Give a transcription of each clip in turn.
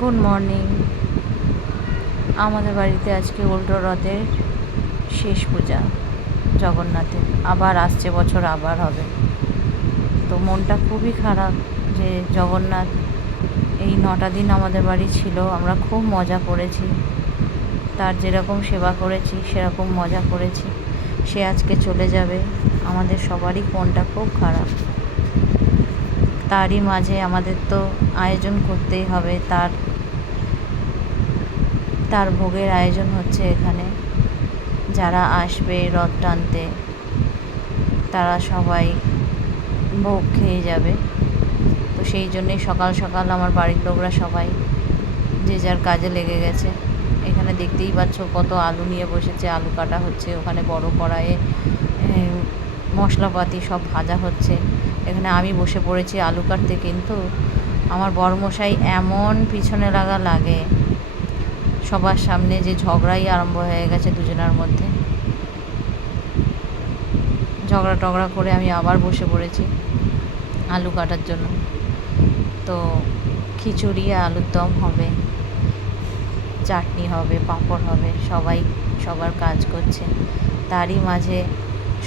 Good morning আমাদের বাড়িতে আজকে উল্টো রথের শেষ পূজা জগন্নাথের। আবার আসছে বছর, আবার হবে। তো মনটা খুবই খারাপ যে জগন্নাথ এই নটা দিন আমাদের বাড়ি ছিল। আমরা খুব মজা করেছি। তার যেরকম সেবা করেছি, সেরকম মজা করেছি। সে আজকে চলে যাবে। আমাদের সবারই মনটা খুব খারাপ। তারই মাঝে আমাদের তো আয়োজন করতেই হবে, তার তার ভোগের আয়োজন হচ্ছে এখানে। যারা আসবে রথ টানতে, তারা সবাই ভোগ খেয়ে যাবে। তো সেই জন্যেই সকাল সকাল আমার বাড়ির লোকরা সবাই যে যার কাজে লেগে গেছে। এখানে দেখতেই পাচ্ছ কত আলু নিয়ে বসেছে, আলু কাটা হচ্ছে, ওখানে বড় কড়াইয়ে মশলাপাতি সব ভাজা হচ্ছে। এখানে আমি বসে পড়েছি আলু কাটতে, কিন্তু আমার বড়মশাই এমন পিছনে লাগা লাগে, সবার সামনে যে ঝগড়াই আরম্ভ হয়ে গেছে দুজনের মধ্যে। ঝগড়া টগড়া করে আমি আবার বসে পড়েছি আলু কাটার জন্য। তো খিচুড়ি আলুর দম হবে, চাটনি হবে, পাঁপড় হবে, সবাই সবার কাজ করছে। তারই মাঝে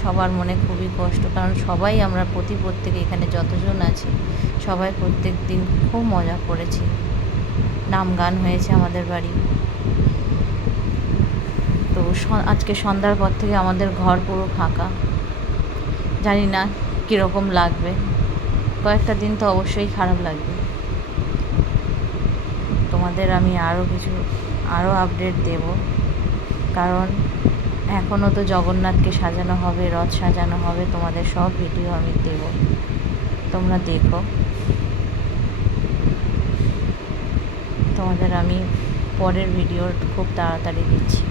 সবার মনে খুবই কষ্ট, কারণ সবাই আমরা প্রতি প্রত্যেকে এখানে যতজন আছি, সবাই প্রত্যেক দিন খুব মজা করেছি। নাম গান হয়েছে আমাদের বাড়ি। তো আজকে সন্ধ্যার পর থেকে আমাদের ঘর পুরো ফাঁকা। জানি না কীরকম লাগবে। কয়েকটা দিন তো অবশ্যই খারাপ লাগবে। তোমাদের আমি আরও কিছু আরও আপডেট দেব। কারণ এখনও তো জগন্নাথকে সাজানো হবে, রথ সাজানো হবে, তোমাদের সব ভিডিও আমি দেব। তোমরা দেখো। তোমাদের আমি পরের ভিডিও খুব তাড়াতাড়ি দিচ্ছি।